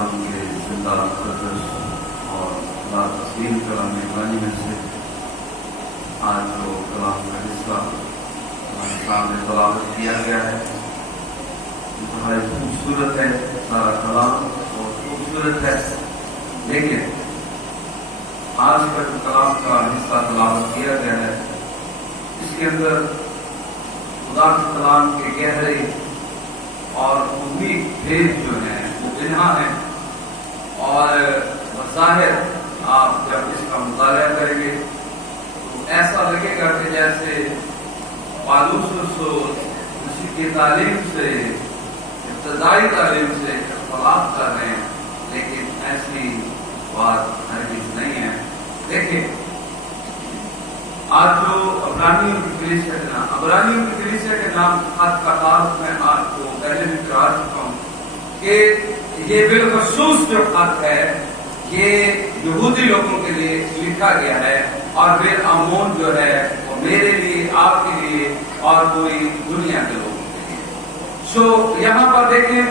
कलाम के जिंदा मुक़द्दस और अल्लाह तस्लीम कलाम इब्रानी में से आज जो कलाम का हिस्सा हमारे सामने तलावत किया गया है बहुत खूबसूरत है। सारा कलाम बहुत खूबसूरत है, लेकिन आज का जो कलाम का हिस्सा तलावत किया गया है इसके अंदर खुदा के कलाम के गहरे और उम्मी भेद जो है वो बिना है। और बज़ाहिर आप जब इसका मुताला करेंगे तो ऐसा लगेगा कि जैसे पालूस रसूल उसकी तालीम से इब्तदाई तालीम से इख्तिलाफ कर रहे हैं, लेकिन ऐसी बात हरगिज़ नहीं है। देखिए आज जो अबरानियों की कलीसिया के नाम खत का तारुफ मैं आपको पहले भी करा चुका हूँ कि ये बिलखसूस जो खत है ये यहूदी लोगों के लिए लिखा गया है और बिल आमोन जो है वो मेरे लिए, आपके लिए और पूरी दुनिया के लोगों के लिए। सो यहाँ पर देखें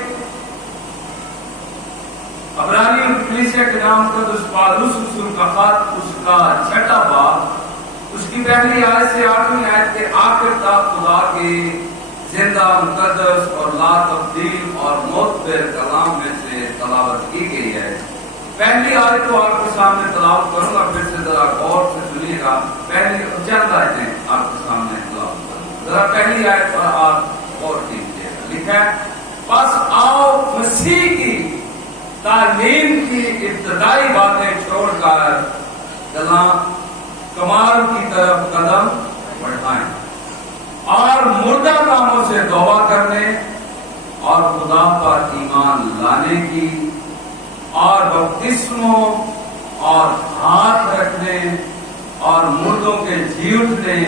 अबरानियों की कलीसिया के नाम का पालूस रसूल का खत उसका 6वां बाब उसकी पहली आयत से 8वीं आयत के आखिर तक खुदा के जिंदा मुक़द्दस और ला तब्दील और मुतबिर कलाम में से तलावत की गई है। पहली आयत को आपके सामने तलावत करूंगा, फिर से जरा गौर से सुनिएगा। पहली चंद आयतें आपके सामने तलावत करूंगा, जरा पहली आयत पर आप गौर कीजिएगा। लिखा है, बस आओ मसीह की तालीम की इब्तदाई बातें छोड़कर कमाल की तरफ कदम बढ़ाएं और मुर्दा कामों से तौबा करने और खुदा पर ईमान लाने की और बपतिस्मों और हाथ रखने और मुर्दों के जी उठने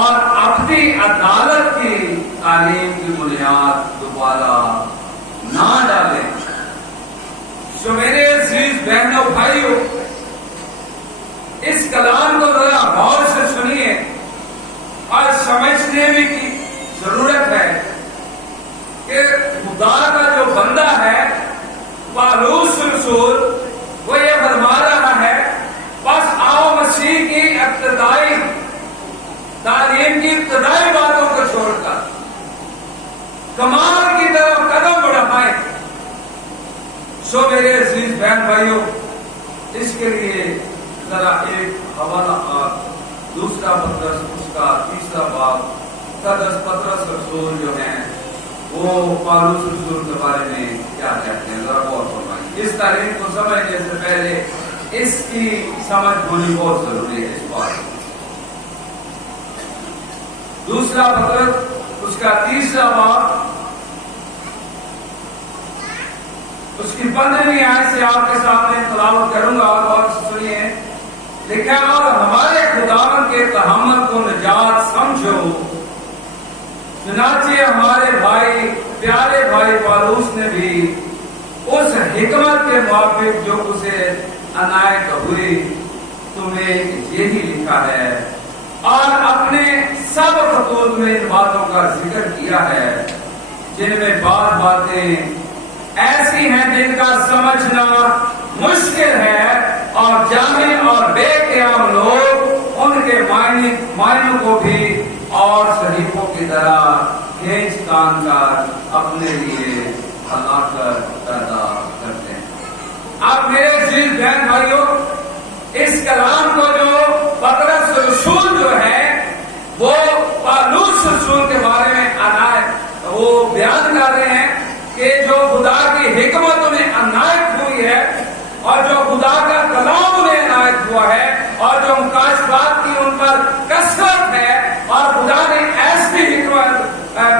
और अपनी अदालत की तालीम की बुनियाद दोबारा ना डालें। जो मेरे अजीज बहनों भाइयों, इस कलाम को जरा गौर से सुनिए और समझने भी की जरूरत है कि खुदा का जो बंदा है पालूस रसूल वो ये फरमा रहा है, बस आओ मसीह की इब्तदाई तालीम की इब्तदाई बातों को छोड़कर कमाल की तरफ कदम बढ़ाएं। सो मेरे अजीज बहन भाइयों, इसके लिए जरा एक हवाला और दूसरा पत्रस उसका 3रा बाब सदस पत्रस रसूल जो है वो पालूस रसूल के बारे में क्या कहते हैं, जरा गौर फरमाइए। इस तारीख को समझने से पहले इसकी समझ होनी बहुत जरूरी है। इस बात दूसरा पत्रस उसका 3रा बाब उसकी 15वीं आयत से आपके सामने तलावत करूंगा और सुनिए। लिखा, और हमारे खुदावन के तहम्मुल को निजात समझो, चुनांचे हमारे भाई प्यारे भाई पालूस ने भी उस हिकमत के मुताबिक जो उसे अनायत हुई तुम्हें यही लिखा है और अपने सब खतूत में इन बातों का जिक्र किया है, जिनमें बातें ऐसी हैं जिनका समझना मुश्किल है और जाहिल और बेक़याम लोग उनके मायनों को भी और शरीफों की तरह खींच तान कर अपने लिए हलाकत पैदा करते हैं। आप मेरे अजीज बहन भाइयों, इस कलाम को जो पतरस रसूल जो है वो पालूस रसूल के बारे में वो बयान कर रहे हैं कि जो खुदा की हिकमत उन्हें अनायत हुई है और जो खुदा का कलाम उन्हें अनायत हुआ है और जो मुकाशफात की उन पर कसरत है और खुदा ने ऐसी हिकमत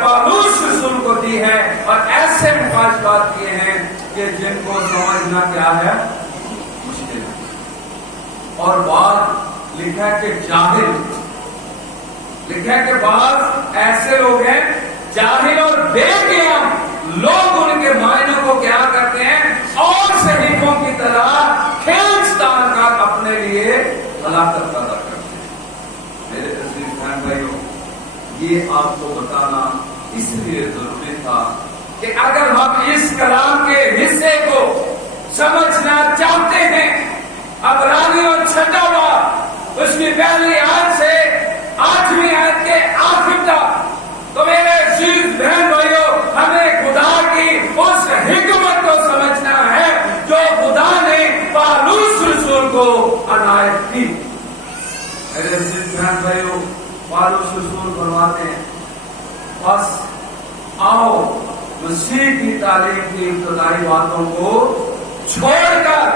पालूस रसूल को दी है और ऐसे मुकाशफात किए हैं कि जिनको समझना क्या है मुश्किल है। और बात लिखा है कि जाहिल, लिखा है कि बाद ऐसे लोग हैं जाहिल और बेक़याम लोग उनके मायनों को क्या करते हैं और शरीफों की तरह खींच तान कर अपने लिए हलाकत पैदा करते हैं। मेरे अजीज बहन भाइयों, ये आपको बताना इसलिए जरूरी था کہ اگر ہم اس کلام کے حصے کو سمجھنا چاہتے ہیں، عبرانیوں 6 اس کی پہلی آیت سے 8ویں آیت کے آخر تک، تو میرے عزیز بہن بھائیوں، ہمیں خدا کی اس حکمت کو سمجھنا ہے جو خدا نے پالوس رسول کو عنایت کی۔ میرے عزیز بہن بھائیوں، پالوس رسول فرماتے ہیں، بس آؤ مسیح کی تعلیم کی ابتدائی باتوں کو چھوڑ کر،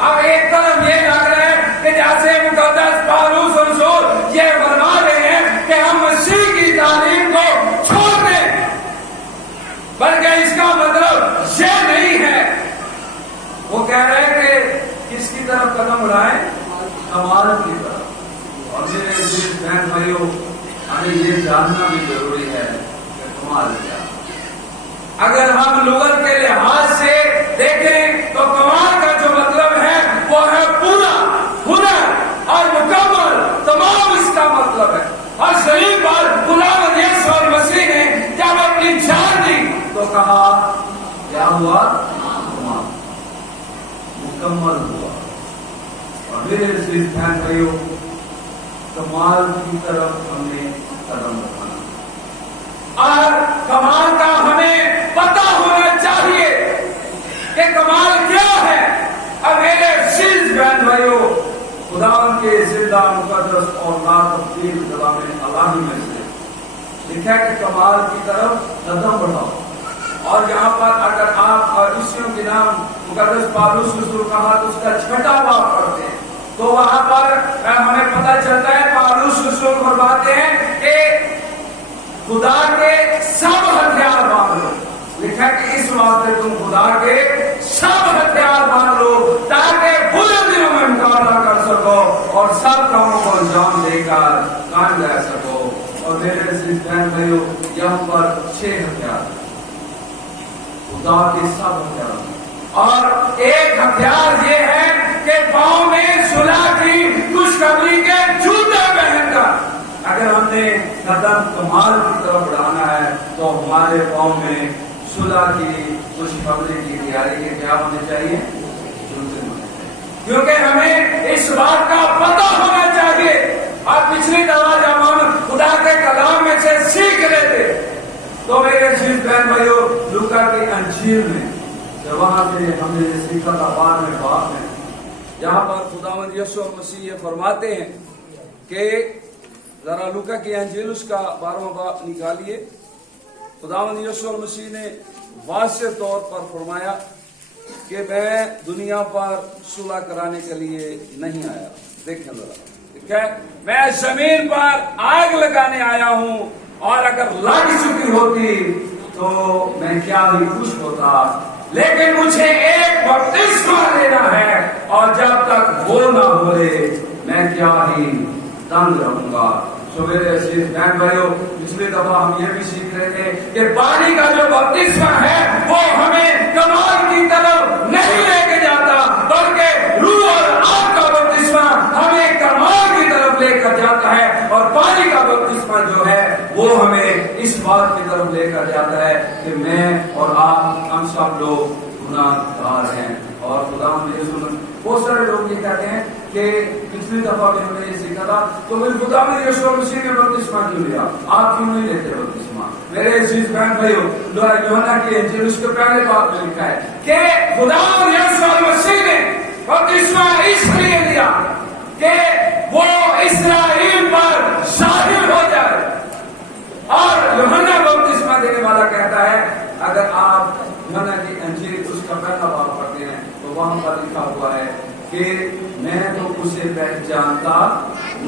اب ایک طرف یہ لگ رہا ہے کہ جیسے مقدس پالوس رسول یہ فرما رہے ہیں کہ ہم مسیح کی تعلیم کو چھوڑ دیں، بلکہ اس کا مطلب یہ نہیں ہے۔ وہ کہہ رہے ہیں کہ کس کی طرف قدم اڑائیں؟ کمال کی طرف۔ اور میرے عزیز بہن بھائیوں، ہمیں یہ جاننا بھی ضروری ہے کہ کمال کیا۔ اگر ہم لغت کے لحاظ سے دیکھیں تو کمال کا جو مطلب ہے وہ ہے پورا، ہنر اور مکمل، تمام اس کا مطلب ہے۔ اور صحیح بات، خداوند یسوع مسیح نے جب اپنی جان دی تو کہا کیا ہوا؟ مکمل ہوا۔ اور میرے عزیز بہن بھائیوں، کمال کی طرف ہمیں قدم رکھنا، اور کمال کا ہمیں پتہ ہونا چاہیے کہ کمال کیا ہے۔ اور میرے عزیز بہن بھائیوں، خداوند کے زندہ مقدس اور ناتبدیل کلام الہی میں سے لکھا ہے کہ کمال کی طرف قدم بڑھاؤ۔ اور یہاں پر اگر آپ عیسیوں کے نام مقدس پالوس رسول کہا تو اس کا 6واں باب پڑھتے ہیں تو وہاں پر ہمیں پتہ چلتا ہے پالوس رسول فرماتے ہیں کہ خدا کے سب ہتھیار باندھ لو۔ لکھا ہے کہ اس واسطے تم خدا کے سب ہتھیار باندھ لو تاکہ برے دنوں میں مقابلہ کر سکو اور سب کاموں کو انجام دے کر قائم رہ سکو۔ اور میرے عزیز بہن بھائیوں، یہاں پر 6 ہتھیار، خدا کے سب ہتھیار، اور ایک ہتھیار یہ ہے کہ پاؤں میں صلح کی خوشخبری کے جوتے پہن کر اگر ہم نے قدم کمال کی طرف بڑھانا ہے تو ہمارے پاؤں میں صلح کی خوشخبری کی تیاری کے کیا ہونے چاہیے؟ جوتے ہونے چاہیے، کیونکہ ہمیں اس بات کا پتہ ہونا چاہیے۔ اور پچھلی دفعہ جب ہم خدا کے کلام میں سے سیکھ رہے تھے تو میرے عزیز بہن بھائیوں، لوکا کی انجیل میں جب وہاں سے ہم نے سیکھا تھا بعد میں باب میں، جہاں پر خداوند یسوع مسیح یہ فرماتے ہیں کہ ذرا لوکا کی انجیل اس کا 12واں باب نکالیے۔ خداوند یسوع مسیح نے واضح طور پر فرمایا کہ میں دنیا پر صلح کرانے کے لیے نہیں آیا۔ دیکھیں ذرا، ٹھیک ہے، میں زمین پر آگ لگانے آیا ہوں، اور اگر لگ چکی ہوتی تو میں کیا ہی خوش ہوتا، لیکن مجھے ایک بپتسمہ لینا ہے، اور جب تک وہ نہ بولے میں کیا ہی تنگ رہوں گا۔ سو میرے عزیز بہن بھائیوں، پچھلی دفعہ ہم یہ بھی سیکھ رہے تھے کہ پانی کا جو بپتسمہ ہے وہ ہمیں کمال کی طرف نہیں لے کے جاتا، بلکہ روح اور آگ کا بپتسمہ ہمیں کمال کی طرف لے کر جاتا ہے، اور پانی کا بپتسمہ جو ہے وہ ہمیں اس بات کی طرف لے کر جاتا ہے کہ میں اور آپ ہم سب لوگ گناہ گار ہیں۔ اور خدا بہت سارے لوگ یہ کہتے ہیں کہ پچھلی دفعہ بھی ہم نے یہ سیکھا تھا تو خدا نے یسوع مسیح نے بپتسمہ کیوں لیا، آپ کیوں نہیں لیتے بپتسمہ؟ میرے عزیز بہن بھائیو، یوحنا کی انجیل اس کے پہلے باب میں لکھا ہے کہ خدا یسوع مسیح نے بپتسمہ اس لیے لیا کہ وہ اسرائیل پر ظاہر ہو جائے۔ اور یوحنا بپتسمہ دینے والا کہتا ہے، اگر آپ یوحنا کی انجیل اس کا پہلا باب پڑھتے ہیں تو وہاں پر لکھا ہوا ہے کہ میں تو اسے پہچانتا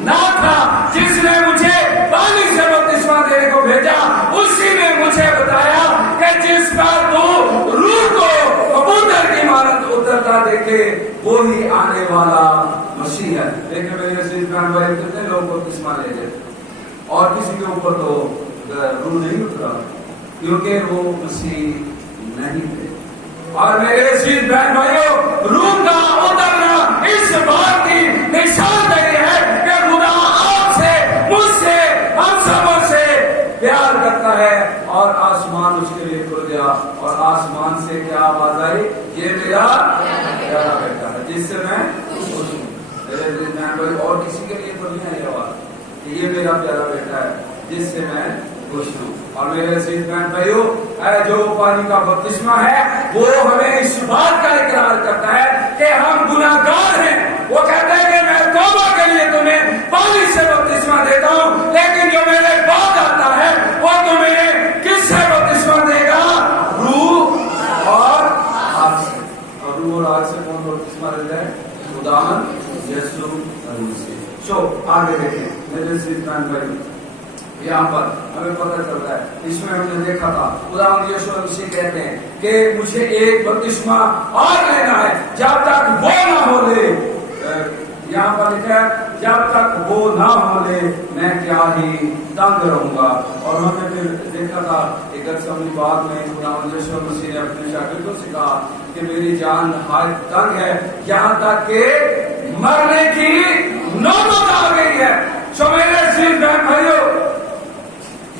نہ تھا، جس نے مجھے پانی سے بپتسمہ دینے کو بھیجا اسی نے مجھے بتایا کہ جس پر تو روح کو کبوتر کی مانند اترتا دیکھے وہی آنے والا مسیح ہے۔ دیکھیں میرے عزیز بہن بھائی، کتنے لوگ بپتسمہ لے گئے اور کسی کے اوپر تو روح نہیں اترا کیونکہ وہ مسیح نہیں تھے۔ اور میرے عزیز بہن بھائیوں، روح کا اترنا اس بات کی نشاندہی ہے کہ خدا آپ سے، مجھ سے، ہم سبوں سے پیار کرتا ہے اور आसमान उसके लिए खुल गया और आसमान से क्या आवाज आई, ये मेरा प्यारा बेटा है जिससे मैं खुश हूँ। मेरे और किसी के लिए तो नहीं है ये आवाज कि ये मेरा प्यारा बेटा है जिससे मैं खुश हूँ। और मेरे अजीज बहन भाइयों, जो पानी का बपतिस्मा है वो हमें इस बात का इकरार करता है कि हम गुनाहगार हैं। वो कहता है कि मैं तौबा के लिए तुम्हें पानी से बपतिस्मा देता हूँ, लेकिन जो मेरे बाद आता है वो तुम्हें किससे बपतिस्मा देगा, रूह और आग से। और रूह और आग से कौन बपतिस्मा देता है, खुदावन यीशु मसीह। आगे देखें मेरे अजीज बहन भाई, यहाँ पर हमें पता चलता है, इसमें हमने देखा था खुदावंद यीशु मसीह कहते हैं कि मुझे एक बपतिस्मा और लेना है जब तक वो ना हो ले। यहाँ पर लिखा है जब तक वो ना हो ले मैं क्या ही तंग रहूंगा। और हमने फिर देखा था एक असल बात में खुदावंद यीशु मसीह ने अपने शागिर्दों से कहा कि मेरी जान हाय तंग है, यहाँ तक के मरने की नौबत आ गई है। सो मेरे अजीज बहन भाइयों,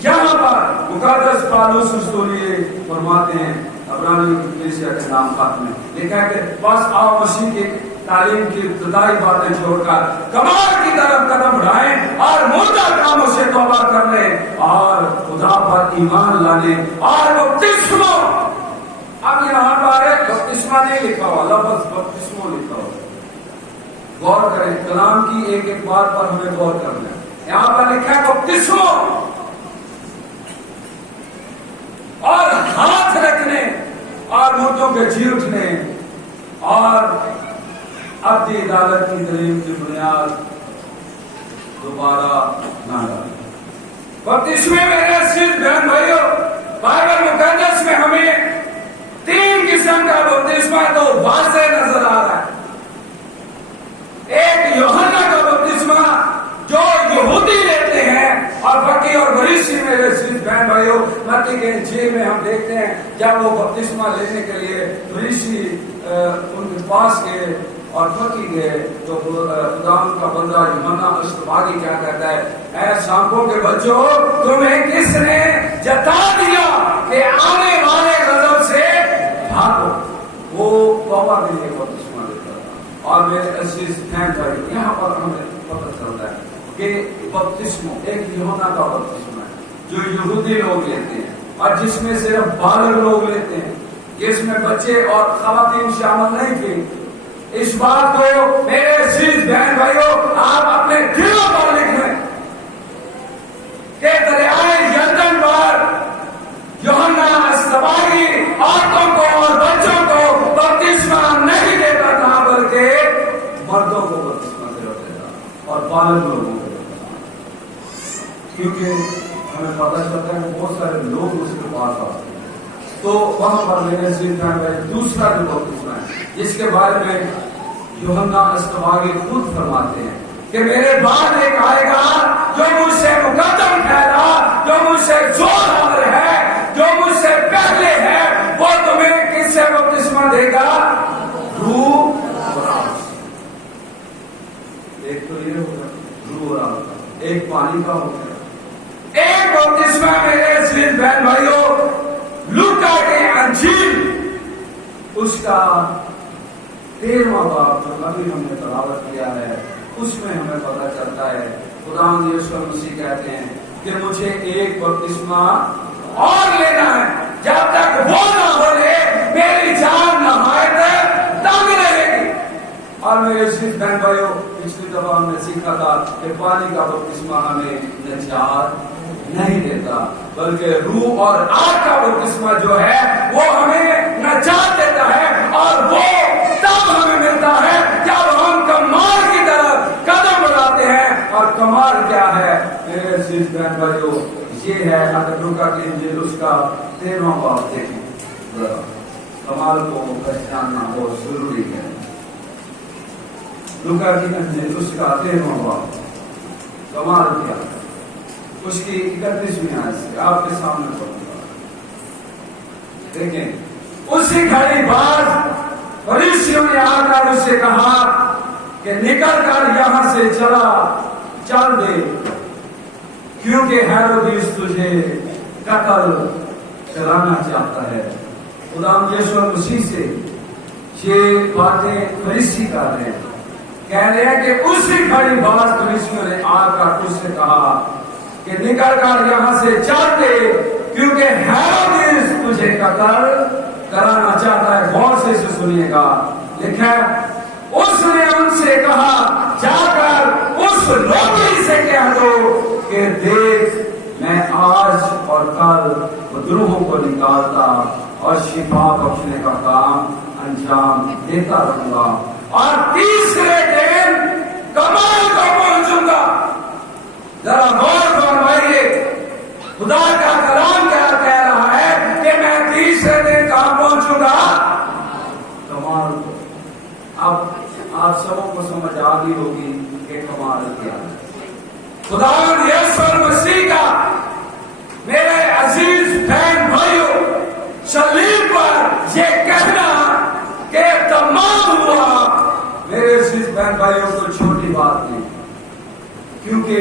यहाँ पर मुकद्दस पौलुस रसूलिये फरमाते हैं अब्रानियों की कलीसिया के नाम खात में लिखा है कि बस आओ मसीह की तालीम की इब्तदाई बातें छोड़कर कमाल की तरफ कदम बढ़ाएं और मुर्दा कामों से तौबा कर लें और खुदा पर ईमान लाने और बपतिस्मा। अब यहाँ पर बपतिस्मा नहीं लिखा हुआ, लफ्ज़ बपतिस्मा लिखा हुआ। गौर करें, कलाम की एक एक बात पर हमें गौर करना है। यहाँ पर लिखा है बपतिस्मा और हाथ रखने और मुर्दों के जी उठने और अपनी अदालत की दलील की बुनियाद दोबारा ना डालें। बपतिस्मे मेरे अजीज बहन भाइयों, बाइबल मुकद्दस में हमें 3 किस्म का बपतिस्मा तो वाज़ेह नजर आ रहा है। एक यूहन्ना का बपतिस्मा जो यहूदी लेते हैं और फकी और बरीसी मेरे अजीज बहन भाइयों, मत्ती के इंजील में हम देखते हैं जब वो बपतिस्मा लेने के लिए बरीसी उनके पास गए और फकी गए तो खुदावंद का बंदा यूहन्ना अस्तबागी क्या कहता है, ऐ सांपों के बच्चों तुम्हें किसने जता दिया कि आने वाले गजब से भागो। वो तौबा के लिए बपतिस्मा लेता था। और मेरे अजीज बहन भाई, यहाँ पर हमें पता चलता है कि बपतिस्मा एक यूहन्ना का बपतिस्मा है जो यहूदी लोग लेते हैं और जिसमें सिर्फ बालक लोग लेते हैं, जिसमें बच्चे और खवातीन शामिल नहीं थे। इस बात को मेरे अजीज बहन भाइयों आप अपने दिलों पर लिख लें कि दरियाए यरदन पर यूहन्ना अस्तबागी औरतों को और बच्चों को बपतिस्मा नहीं देता था, बल्कि मर्दों को बपतिस्मा देता और बालक लोगों को देता। क्योंकि हमें पता चलता है बहुत सारे लोग उसके पास आते हैं। तो वहां पर मेरे अजीज बहन भाई दूसरा जो बपतिस्मा है जिसके बारे में यूहन्ना अस्तबागी खुद फरमाते हैं कि मेरे बाद एक आएगा जो मुझसे मुकद्दम ठहरा, जो मुझसे जोर है, जो मुझसे पहले है, वो तुम्हें किससे बपतिस्मा देगा, रूह और आग से। एक तो ये होगा रूह और आग, एक पानी का होगा। एक बपतिस्मा मेरे अजीज बहन भाइयों लूका के अंजील उसका 13वां बाब जो अभी हमने तलावत किया है उसमें हमें पता चलता है खुदावंद यीशु मसीह कहते हैं कि मुझे एक बपतिस्मा और लेना है जब तक वो ना हो ले मेरी जान नहायत तंग रहेगी। और मेरे अजीज बहन भाइयों, पिछली दफा हमने सीखा था कि पानी का बपतिस्मा हमें निजात नहीं देता, बल्कि रूह और आग का बपतिस्मा जो है वो हमें निजात देता है। और वो तब हमें मिलता है जब हम कमाल की तरफ कदम बढ़ाते हैं। और कमाल क्या है मेरे अजीज बहन भाइयों, ये है अगर लूका की इंजील उसका 13वां बाब देखें। कमाल को पहचानना बहुत जरूरी है। लूका की इंजील उसका 13वां बाब कमाल क्या है उसकी 31वीं आयत से आपके सामने पढ़ूंगा। देखें, उसी घड़ी बाद फरीसियों ने आकर उससे कहा कि निकल कर यहां से चल दे, क्योंकि हेरोदेस तुझे कत्ल چلانا چاہتا ہے. خدا یسوع مسیح سے یہ باتیں فریسی کر رہے ہیں, کہہ رہے ہیں کہ اسی کھڑی بات فریسیوں نے آ کر اس سے کہا کہ نکل کر یہاں سے چل دے, کیونکہ ہیروڈس تجھے قتل کرانا چاہتا ہے. غور سے اسے سنیے گا, لکھا ہے اس نے ان سے کہا جا کر اس لوگی سے کہہ دو کہ دیکھ میں آج اور کل بدروہوں کو نکالتا اور شفا بخشنے کا کام انجام دیتا رہوں گا, اور تیسرے دن کمال کو پہنچوں گا. ذرا غور فرمائیے, خدا کا کلام کیا کہہ رہا ہے کہ میں تیسرے دن کہاں پہنچوں گا؟ کمال کو. اب آپ سبوں کو سمجھ آ گئی ہوگی کہ کمال کیا ہے. خدا یسوع مسیح کا میرے عزیز بہن بھائیوں صلیب پر یہ کہنا کہ تمام ہوا, میرے عزیز بہن بھائیوں کو چھوٹی بات نہیں, کیونکہ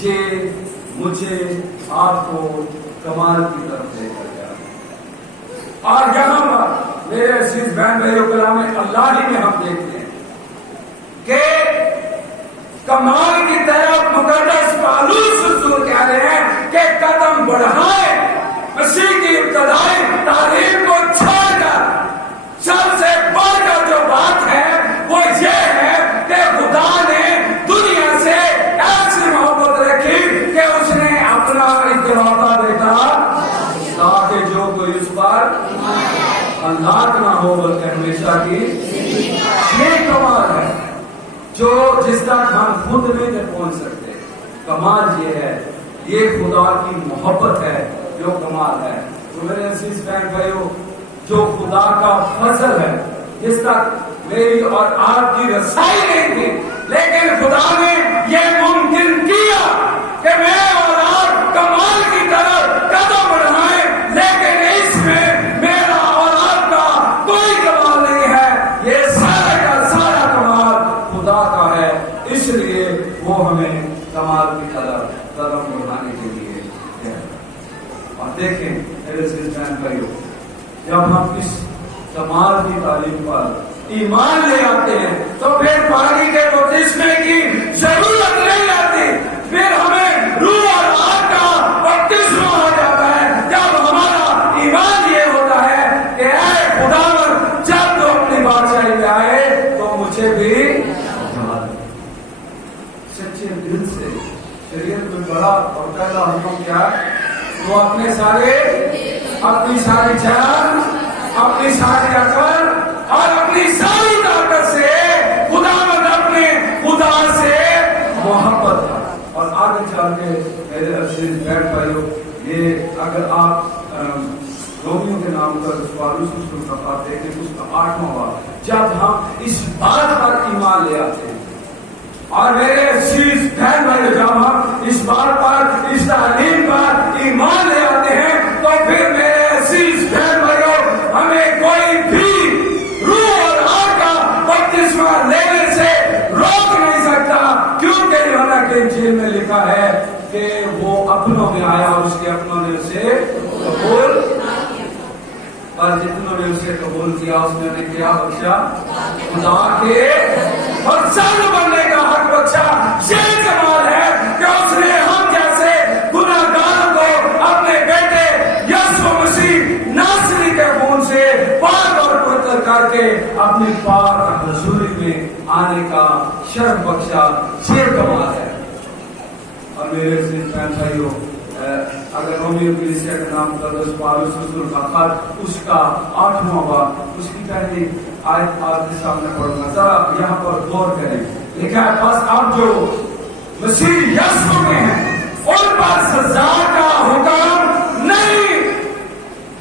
یہ مجھے آپ کو کمال کی طرف لے کر گیا. اور یہاں پر میرے عزیز بہن بھائیوں کلام اللہ ہی میں ہم دیکھتے ہیں کہ کمال کی طرف مقدس پالوس رسول کہہ رہے ہیں کہ قدم بڑھائیں, مسیح کی ابتدائی تعلیم کو چھوڑ کر سب سے بڑھ کر جو بات ہے وہ یہ ہے کہ خدا نے دنیا سے ایسی محبت رکھی کہ اس نے اپنا اکلوتا بیٹا تاکہ جو کوئی اس پر ہلاک نہ ہو بلکہ ہمیشہ کی. یہ کمال ہے جو جس تک ہم خود نہیں پہنچ سکتے. کمال یہ ہے, یہ خدا کی محبت ہے جو کمال ہے. تو میرے عزیز بہن بھائیوں, جو خدا کا فضل ہے جس تک میری اور آپ کی رسائی نہیں تھی, لیکن خدا نے یہ ممکن کیا کہ میں اور آپ کمال کی طرف قدم بڑھائیں, لیکن اس میں میرا اور آپ کا کوئی کمال نہیں ہے. یہ سارا کا سارا کمال خدا کا ہے, اس لیے وہ ہمیں کمال کی طرف قدم بڑھانے کے لیے ہے. اور دیکھیں میرے عزیز بہن بھائیوں, جب ہم اس کمال کی تعلیم پر ایمان لے آتے ہیں تو پھر پانی کے بپتسمے کی ضرورت نہیں آتی, پھر ہمیں روح اور آگ کا بپتسمہ ہو جاتا ہے جب ہمارا ایمان یہ ہوتا ہے کہ اے خداوند جب تو اپنی بادشاہی میں آئے تو مجھے بھی سچے دل سے. شریعت میں بڑا اور پہلا حکم کیا ہے؟ وہ اپنی ساری جان, اپنی ساری عقل اور اپنی ساری طاقت سے خداوند اپنے خدا سے محبت ہے. اور آگے چل کے میرے عزیز بہن بھائیوں, یہ اگر آپ رومیوں کے نام پر پالوس رسول کا بات دیکھیں, اس کا 8واں باب, جب ہم اس بات پر ایمان لے آتے ہیں, اور میرے عزیز بہن بھائی جب ہم اس بات پر, اس تعلیم پر ایمان لے آتے ہیں, تو پھر میرے عزیز بہن بھائیوں ہمیں کوئی بھی روح اور آگ کا بپتسمہ لینے سے روک نہیں سکتا, کیونکہ یوحنا کے انجیل میں لکھا ہے کہ وہ اپنوں میں آیا اور اس کے اپنوں نے اسے قبول, اور جتنوں نے اسے قبول کیا اس نے انہیں کیا بخشا, خدا کے اور سب بننے کا حق بخشا. یہ کمال ہے کہ اس نے ہم جیسے گناہگاروں کو اپنے بیٹے یسوع مسیح ناصری کے خون سے پاک اور پوتر کر کے اپنی پاک حضوری میں آنے کا شرف بخشا. یہ کمال ہے. اور میرے عزیز بہن بھائیوں, اگر رومیو کلیسیا کے نام مقدس پالوس رسول کا خط اس کا 8واں باب, اس کی پہلی آیت آپ کے سامنے پڑھنا, ذرا یہاں پر غور کریں. لکھا ہے بس اب جو مسیح یسوع میں ہیں ان پر سزا کا حکم نہیں.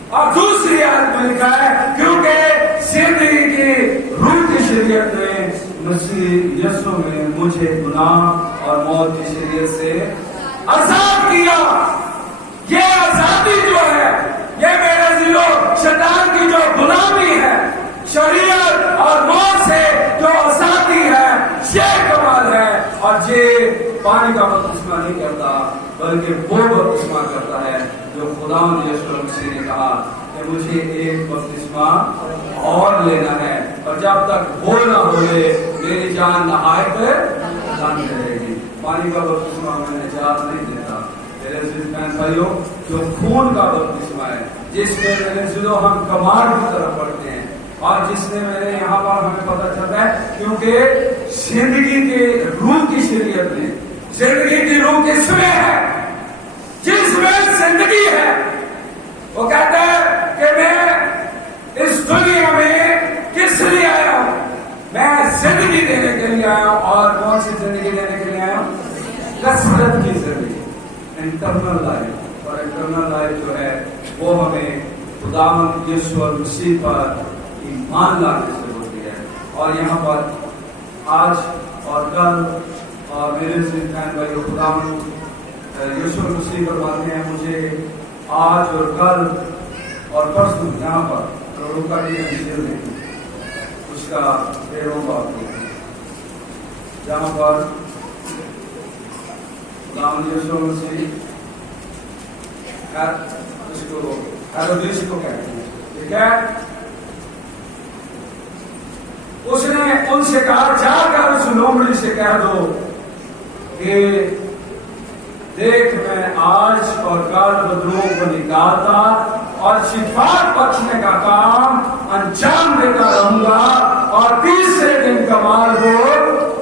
اور دوسری آیت میں لکھا ہے کیونکہ زندگی کی روح کی شریعت نے مسیح یسوع میں مجھے گناہ اور موت کی شریعت سے آزاد کیا. یہ آزادی جو ہے, یہ میرے دلوں شیطان کی جو غلامی ہے, شریعت اور موت سے جو آزادی ہے, یہ کمال ہے. اور یہ پانی کا بپتسمہ نہیں کرتا بلکہ وہ بپتسمہ کرتا ہے जो खुदा यीशु मसीह ने कहा कि मुझे एक बपतिस्मा और लेना है, और जब तक वो ना बोले मेरी जान नहायत जान रहेगी। पानी का बपतिस्मा हमें निजात नहीं देता मेरे अजीज बहन भाइयों, जो खून का बपतिस्मा है, जिसमें मेरे जुदो हम कमाल की तरफ बढ़ते हैं, और जिसने मेरे यहाँ पर हमें पता चलता है, क्योंकि जिंदगी के रूह की शरीयत में जिंदगी की रूह किसमें है, जिसमें जिंदगी है, वो कहता है कि मैं इस दुनिया में किस लिए आया हूं, मैं जिंदगी देने के लिए आया हूं। और कौन सी जिंदगी देने के लिए आया हूं? कसरत की जिंदगी, इंटरनल लाइफ। और इंटरनल लाइफ जो है वो हमें खुदावंद यीशु मसीह पर ईमान लाने से होती है। और यहाँ पर आज और कल, और मेरे बहन भाई खुदावंद यीशु मसीह फरमाते हैं, मुझे आज और कल और परसों यहाँ पर प्रभु का भी अंजीर नहीं, उसका 13वां बाब जहाँ पर खुदावंद यीशु मसीह उसको हेरोदेस को कहते हैं, ठीक है। उसने उनसे कहा, जाकर उस लोमड़ी से कह दो कि देख मैं आज और कल बदरूओं को निकालता और शिफात बख्शने का काम अंजाम देता रहूंगा, और तीसरे दिन कमाल को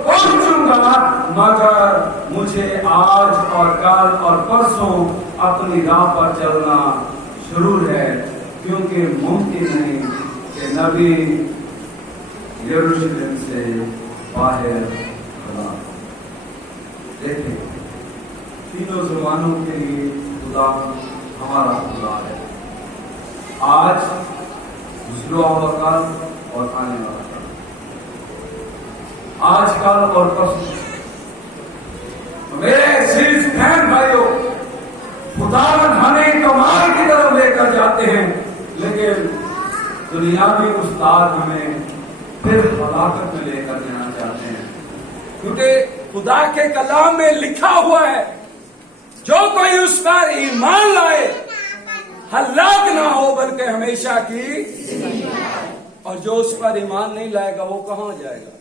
पहुंचूंगा, मगर मुझे आज और कल और परसों अपनी राह पर चलना जरूर है, क्योंकि मुमकिन नहीं कि नबी यरूशलेम से बाहर खड़ा। देखें, तीनों ज़मानों के लिए खुदा हमारा खुदा है, आज, गुज़रा हुआ कल और आने वाला कल, आज कल और परसों। मेरे अजीज बहन भाइयों, खुदावंद हमें कमाल की तरफ लेकर जाते हैं, लेकिन दुनियावी उस्ताद हमें फिर हलाकत में लेकर जाना चाहते हैं, क्योंकि खुदा के कलाम में लिखा हुआ है, जो कोई उस पर ईमान लाए हलाक ना हो बल्कि हमेशा की, और जो उस पर ईमान नहीं लाएगा वो कहां जाएगा?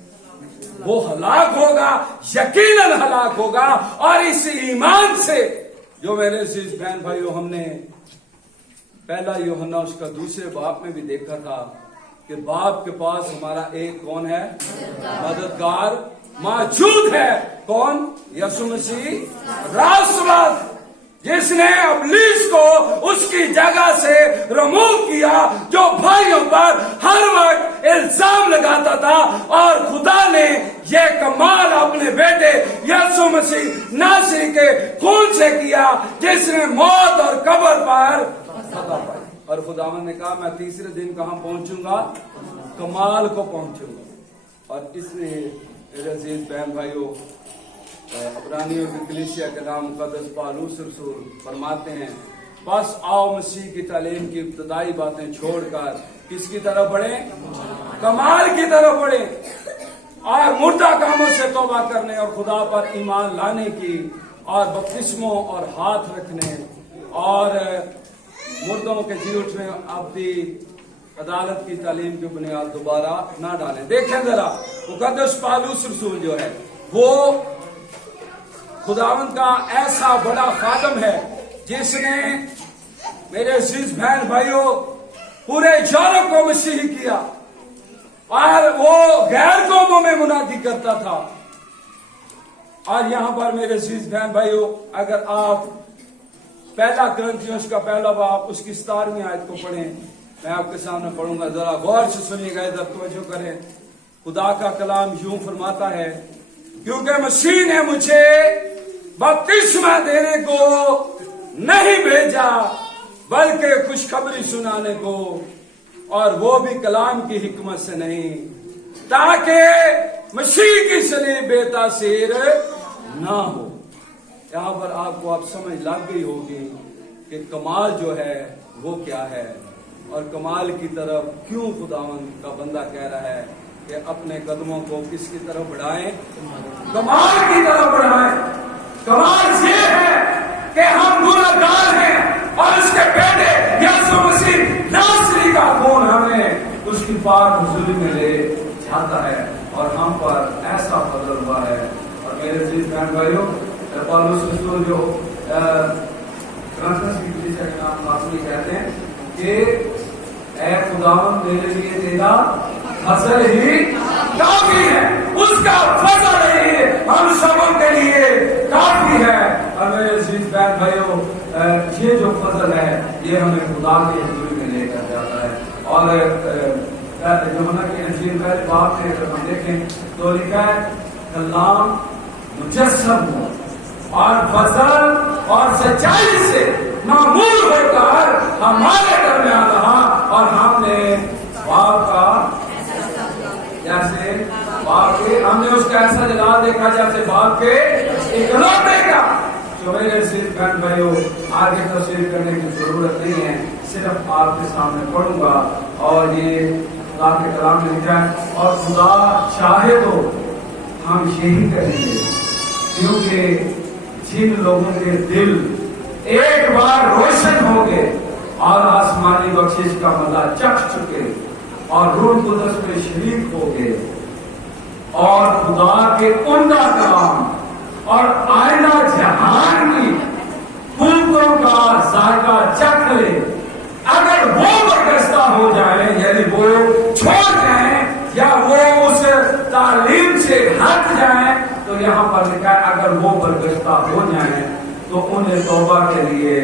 वो हलाक होगा, यकीनन हलाक होगा। और इस ईमान से, जो मेरे अजीज बहन भाइयों, हमने पहला यूहन्ना उसका दूसरे बाप में भी देखा था कि बाप के पास हमारा एक कौन है? मददगार मौजूद है। कौन? यीशु मसीह रासवाद, जिसने इब्लीस को उसकी जगह से रिमूव किया, जो भाइयों पर हर वक्त इल्जाम लगाता था, और खुदा ने यह कमाल अपने बेटे यीशु मसीह नासरी के खून से किया, जिसने मौत और कब्र पर फतह पाई। और खुदावंद ने कहा, मैं तीसरे दिन कहां पहुंचूंगा? कमाल को पहुंचूंगा। और इसलिए मेरे अजीज बहन भाइयों, अब्रानियों की कलीसिया के नाम मुकद्दस पौलुस रसूल फरमाते हैं, बस आओ मसीह की तालीम की इब्तदाई बातें छोड़कर किसकी तरफ बढ़े? कमाल की तरफ बढ़े, और मुर्दा कामों से तौबा करने और खुदा पर ईमान लाने की, और बपतिस्मों और हाथ रखने और मुर्दों के जी उठने अपनी अदालत की तालीम की बुनियाद दोबारा ना डालें। देखें जरा, मुकद्दस पौलुस रसूल जो है वो खुदावंद का ऐसा बड़ा खादम है, जिसने मेरे अजीज बहन भाइयों पूरे यूरोप को मसीही किया, और वो गैर कौमों में मुनादी करता था। और यहां पर मेरे अजीज बहन भाइयों, अगर आप पहला कुरिन्थियों का पहला बाब उसकी 17वीं आयत को पढ़ें, मैं आपके सामने पढ़ूंगा, जरा गौर से सुनिएगा, इधर तवज्जो करें। खुदा का कलाम यूं फरमाता है, क्योंकि मसीह ने मुझे बपतिस्मा देने को नहीं भेजा, बल्कि खुशखबरी सुनाने को, और वो भी कलाम की हिकमत से नहीं, ताकि मसीह की सलीब बेतासीर ना हो। यहाँ पर आपको आप समझ लग गई होगी कि कमाल जो है वो क्या है, और कमाल की तरफ क्यों खुदावंद का बंदा कह रहा है कि अपने कदमों को किसकी तरफ बढ़ाएं? कमाल की तरफ बढ़ाएं। कमाल ये है कि हम गुनहगार हैं, اور اس کے بیٹے یسوع مسیح ناصری کا خون ہمیں اس کی پاک حضوری میں لے جاتا ہے اور ہم پر ایسا فضل ہوا ہے. اور میرے عزیز بہن بھائیوں، پالوس رسول جو فرانسس کی کلیسیا کے نام ناصری کہتے ہیں کہ اے خداوند میرے لیے تیرا فضل ہی کافی ہے، اس کا فضل ہی ہم سبوں کے لیے کافی ہے. اور میرے عزیز بہن بھائیوں، یہ جو فضل ہے یہ ہمیں خدا کی حضوری میں لے کر جاتا ہے. اور یوحنا کی انجیل کا باب سے اگر ہم دیکھیں تو لکھا ہے کلام مجسم ہو اور فضل اور سچائی سے معمول ہو کر ہمارے درمیان رہا، اور ہم نے باپ کا جیسے باپ کے ہم نے اس کا ایسا جلال دیکھا جیسے باپ کے اکلوتے کا. جو میرے عزیز بہن بھائیوں، آگے تفسیر کرنے کی ضرورت نہیں ہے، صرف آپ کے سامنے پڑھوں گا. اور یہ خدا کے کلام میں لکھا ہے اور خدا چاہے تو ہم یہی کریں گے، کیونکہ جن لوگوں کے دل ایک بار روشن ہو گئے اور آسمانی بخشش کا مزہ چکھ چکے اور روح قدس میں شریک ہو گئے اور خدا کے عمدہ کلام اور آئینہ جہان کی قوتوں کا ذائقہ چکھ لے، اگر وہ برگشتہ ہو جائیں یعنی وہ چھوڑ جائیں یا وہ اس تعلیم سے ہٹ جائیں، تو یہاں پر لکھا ہے اگر وہ برگشتہ ہو جائیں تو انہیں توبہ کے لیے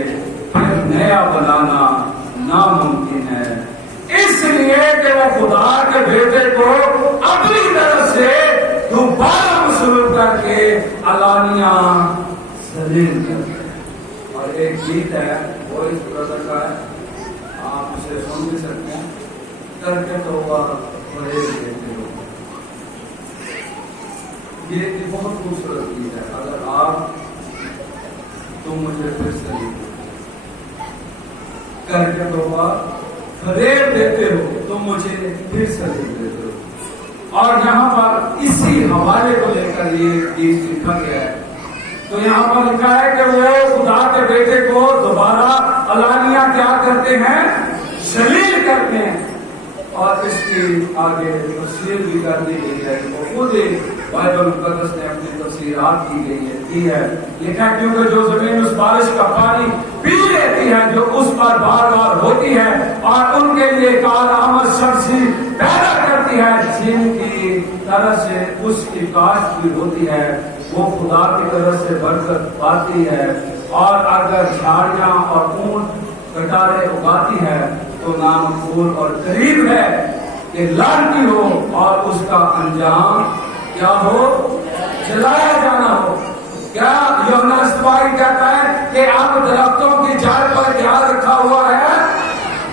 پھر نیا بنانا ناممکن ہے، اس لیے کہ وہ خدا کے بیٹے کو اپنی طرف سے دوبارہ مسلط کر کے علانیہ ذلیل کر. اور ایک گیت ہے وہ اس برادر کا ہے، آپ اسے سن بھی سکتے ہیں، کر کے توبہ فریب دیتے ہو. یہ بہت خوبصورت گیت ہے. اگر آپ تم مجھے پھر سے کر کے توبہ فریب دیتے ہو، تم مجھے پھر سے دیتے ہو. اور یہاں پر اسی حوالے کو لے کر یہ گیت لکھا گیا ہے. تو یہاں پر لکھا ہے کہ وہ خدا کے بیٹے کو دوبارہ علانیہ کیا کرتے ہیں؟ ذلیل کرتے ہیں. اور اس کی آگے تفسیر بھی کر دی گئی ہے، وہ خود بائبل مقدس نے اپنی تفسیرات کی ہے. لکھا ہے کیونکہ جو زمین اس بارش کا پانی پی لیتی ہے جو اس پر بار بار ہوتی ہے اور ان کے لیے کارآمد سبزی پیدا کرتی ہے جن کی طرف سے اس کی کاشت بھی ہوتی ہے، وہ خدا کی طرف سے برکت پاتی ہے. اور اگر جھاڑیاں اور اونٹ کٹارے اگاتی ہے تو نامقبول اور قریب ہے کہ لعنتی ہو اور اس کا انجام کیا ہو؟ جلایا جانا ہو. کیا یوحنا استوائی کہتا ہے کہ آپ درختوں کی جڑ پر کیا رکھا ہوا ہے؟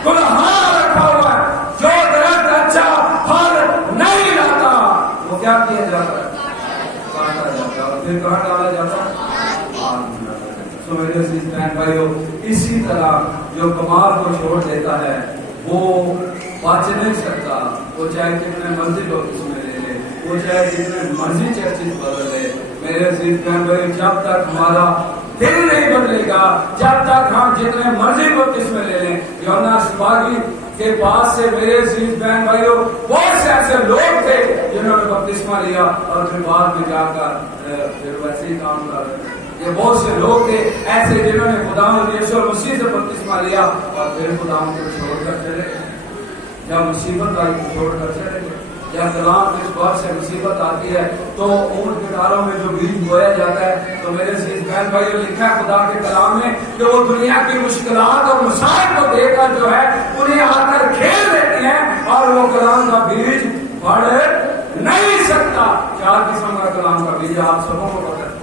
کلہاڑ رکھا ہوا ہے. جو درخت اچھا پھل نہیں لاتا وہ کیا کیا جاتا ہے؟ کاٹا جاتا ہے. اور پھر کہاں ڈالا جاتا ہے؟ سو میرے عزیز بہن بھائیوں، اسی طرح جو کمال کو چھوڑ دیتا ہے وہ بچ نہیں سکتا. وہ چاہے کتنے مرضی لوگ اس میں لے لے، وہ چاہے کتنے مرضی چرچز بدل لے. میرے عزیز بہن بھائی، جب تک ہمارا دل نہیں بدلے گا، جب تک ہم جتنے مرضی لوگ اس میں لے لیں. یوحنا اسپاگی کے پاس سے میرے عزیز بہن بھائیوں بہت سے ایسے لوگ تھے جنہوں نے بپتسمہ لیا اور پھر بعد میں جا کر پھر ویسے ہی کام کر رہے تھے. یہ بہت سے لوگ تھے ایسے جنہوں نے خداوند یسوع مسیح سے بپتسمہ لیا اور پھر خداوند کو چھوڑ کر چلے گئے. جب مصیبت آئی تو چھوڑ کر چلے گئے. جب کلام اس بات سے مصیبت آتی ہے تو اونٹ کے ڈالوں میں جو بیج بویا جاتا ہے، تو میرے عزیز بہن بھائیوں لکھا ہے خدا کے کلام میں کہ وہ دنیا کی مشکلات اور مسائل کو دیکھ کر جو ہے انہیں آ کر کھیل دیتی ہیں اور وہ کلام کا بیج بڑھ نہیں سکتا. 4 قسم کا کلام کا بیج آپ سبوں کو پتہ ہے.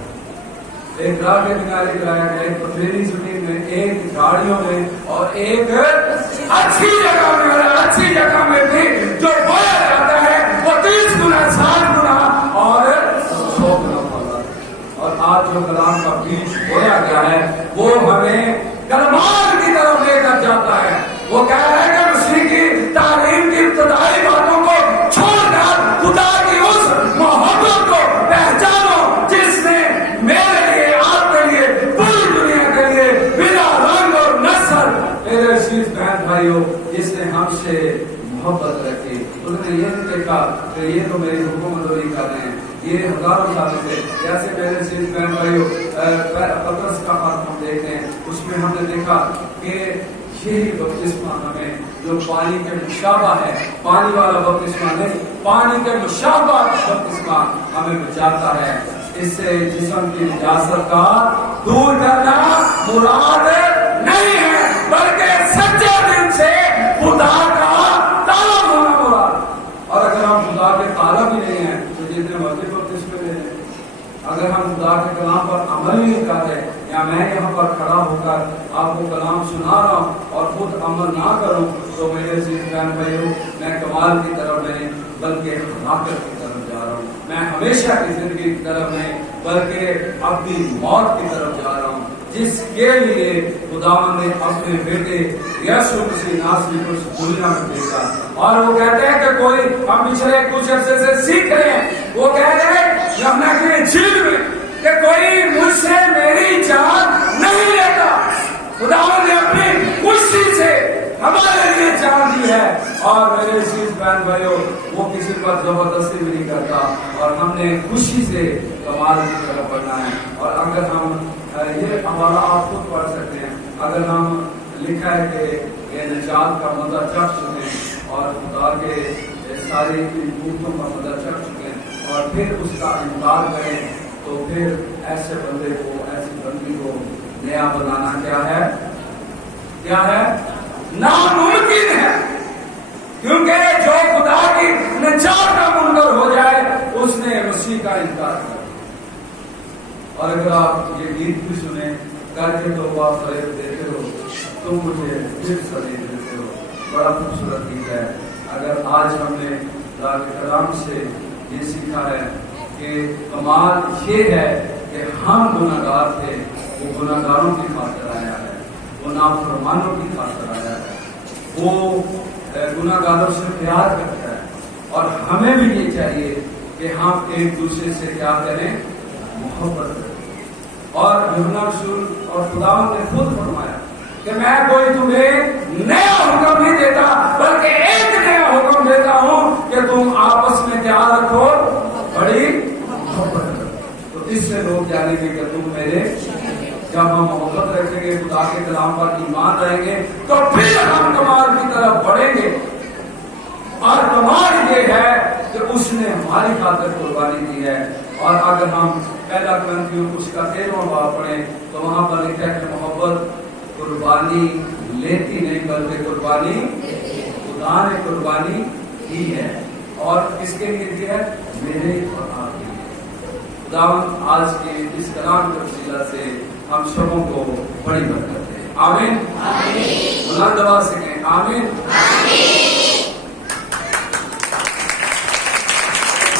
ایک راہ کے کنارے گرایا گیا، ایک پتھریلی زمین میں، ایک جھاڑیوں میں، اور ایک اچھی جگہ میں. اور اچھی جگہ میں بھی جو بویا جاتا ہے وہ 30 گنا 60 گنا اور 100 گنا پڑتا ہے. اور آج جو کلام کا بیج بویا گیا ہے وہ ہمیں کلمات کی طرف لے کر جاتا ہے. وہ کہہ رہا ہے کہ مسیح کی تعلیم کی ابتدائی باتوں کو چھوڑ کر خدا کی اس محبت کو پہچانو جس نے میرے لیے، آپ کے لیے، پوری دنیا کے لیے بلا رنگ اور نسل जिसने हमसे मोहब्बत रखी। उसने ये नहीं देखा कि ये तो मेरी हुकूमतोरी कर रहे हैं, ये हजारों साल से। जैसे मेरे सिर्फ बहन भाइयों पतरस का हाथ हम देखते हैं, उसमें हमने देखा कि यही बपतिस्मा हमें जो पानी के मुशाबा है, पानी वाला बपतिस्मा नहीं, पानी के मुशाबा बपतिस्मा हमें बचाता है। इससे जिस्म की निजासत का दूर करना मुराद नहीं है, बल्कि सच्चे दिल से खुदा का तालब होना मुराद। और अगर हम खुदा के तालब ही नहीं है तो जितने मर्जी बपतिस्मे ले लें, अगर हम खुदा के कलाम पर अमल नहीं कर रहे, या मैं यहाँ पर खड़ा होकर आपको कलाम सुना रहा हूँ और खुद अमल ना करूँ, तो मेरे बहन भाइयों मैं कमाल की तरफ नहीं बल्कि हलाकत की तरफ जा रहा हूँ। मैं हमेशा की जिंदगी की तरफ नहीं बल्कि अपनी मौत की तरफ जा रहा हूँ, जिसके लिए खुदा ने अपने बेटे यीशु मसीह नासरी को दुनिया में भेजा। और वो कहते हैं कि कोई हम पिछले कुछ अर्से से सीख रहे हैं, वो कह रहे हैं यमुना की झील में कि कोई मुझसे मेरी जान नहीं लेता। खुदा ने अपनी खुशी से हमारे लिए जान दी है। और मेरे अजीज बहन भाइयों, वो किसी पर जबरदस्ती भी नहीं करता, और हमने खुशी से कमाल की तरफ बढ़ना है। और अगर हम ये हमारा आप खुद पढ़ सकते हैं, अगर हम लिखा है कि ये निजात का मजा चख चुके हैं और खुदा के सारे भूतों का मजा चख चुके हैं और फिर उसका इनकार करें, तो फिर ऐसे बंदे को, ऐसी बंदी को नया बनाना क्या है? क्या है? नामुमकिन है। क्योंकि जो खुदा की निजात का मुनकर हो जाए उसने मसीह का इनकार कर। और अगर आप ये गीत भी सुने करके तो आप फरेब देते हो, तुम मुझे फिर सलीब देते हो, बड़ा खूबसूरत गीत है। अगर आज हमने कलाम से ये सीखा है कि कमाल ये है कि हम गुनाहगार थे, वो गुनाहगारों की खातिर आया है, वो नाफरमानों की खातिर आया है, वो गुनाहगारों से प्यार करता है। और हमें भी ये चाहिए कि हम एक दूसरे से क्या करें? मोहब्बत करें। और यूहन्ना रसूल और खुदावंद ने खुद फरमाया कि मैं कोई तुम्हें नया हुक्म नहीं देता बल्कि एक नया हुक्म देता हूं कि तुम आपस में क्या रखो? बड़ी मोहब्बत रखो। तो इससे लोग जानेंगे कि तुम मेरे। जब हम मोहब्बत रखेंगे, खुदा के कलाम पर ईमान रहेंगे, तो फिर हम कमाल की तरफ बढ़ेंगे। और कमाल ये है कि उसने हमारी खातिर कुर्बानी दी है। और अगर हम पहला ग्रंथियों उसका 13वां बाब पढ़े तो वहां पर लिखा है कि मोहब्बत कुर्बानी लेती नहीं बल्कि कुर्बानी खुदा ने कुर्बानी की है। और किसके लिए दी है? मेरे और आपके लिए। खुदावंद आज के इस कलाम के वसीला से हम सबों को बड़ी बरकत दे। आमीन। बुलंद आवाज से कहें आमीन।